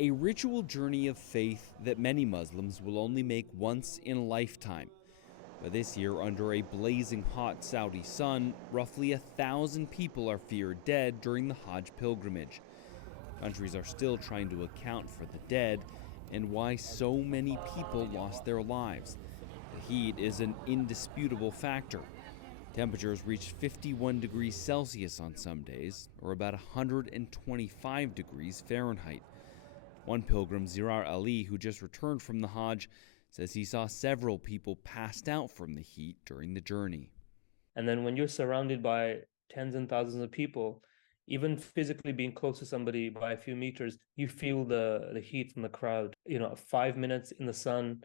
A ritual journey of faith that many Muslims will only make once in a lifetime. But this year, under a blazing hot Saudi sun, roughly 1,000 people are feared dead during the Hajj pilgrimage. Countries are still trying to account for the dead and why so many people lost their lives. The heat is an indisputable factor. Temperatures reached 51 degrees Celsius on some days, or about 125 degrees Fahrenheit. One pilgrim, Zirar Ali, who just returned from the Hajj, says he saw several people passed out from the heat during the journey. And then when you're surrounded by tens and thousands of people, even physically being close to somebody by a few meters, you feel the heat from the crowd. 5 minutes in the sun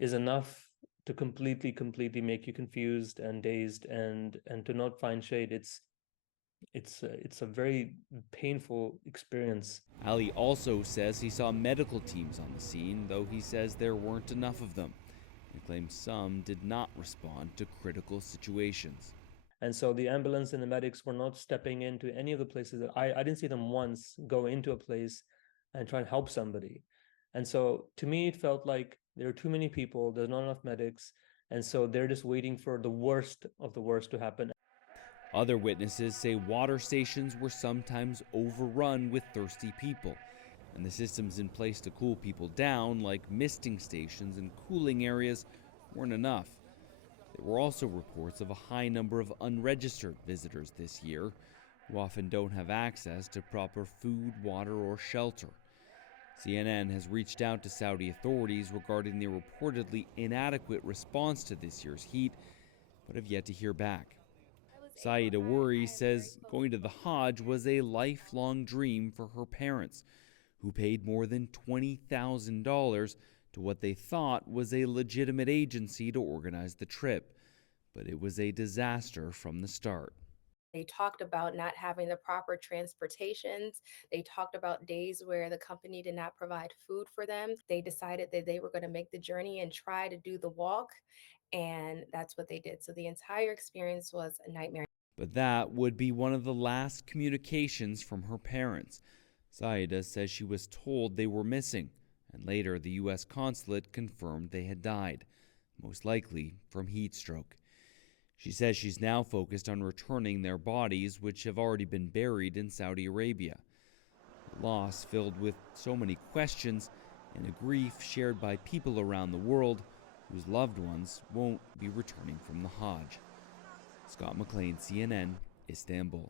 is enough to completely make you confused and dazed, and to not find shade. It's a very painful experience. Ali also says he saw medical teams on the scene, though he says there weren't enough of them. He claims some did not respond to critical situations. And so the ambulance and the medics were not stepping into any of the places that I didn't see them once go into a place and try and help somebody. And so to me, it felt like there are too many people, there's not enough medics. And so they're just waiting for the worst of the worst to happen. Other witnesses say water stations were sometimes overrun with thirsty people, and the systems in place to cool people down, like misting stations and cooling areas, weren't enough. There were also reports of a high number of unregistered visitors this year, who often don't have access to proper food, water, or shelter. CNN has reached out to Saudi authorities regarding their reportedly inadequate response to this year's heat, but have yet to hear back. Saida Worry says going to the Hajj was a lifelong dream for her parents, who paid more than $20,000 to what they thought was a legitimate agency to organize the trip. But it was a disaster from the start. They talked about not having the proper transportations. They talked about days where the company did not provide food for them. They decided that they were going to make the journey and try to do the walk. And that's what they did. So the entire experience was a nightmare. But that would be one of the last communications from her parents. Saida says she was told they were missing, and later the U.S. consulate confirmed they had died, most likely from heat stroke. She says she's now focused on returning their bodies, which have already been buried in Saudi Arabia. A loss filled with so many questions and a grief shared by people around the world whose loved ones won't be returning from the Hajj. Scott McLean, CNN, Istanbul.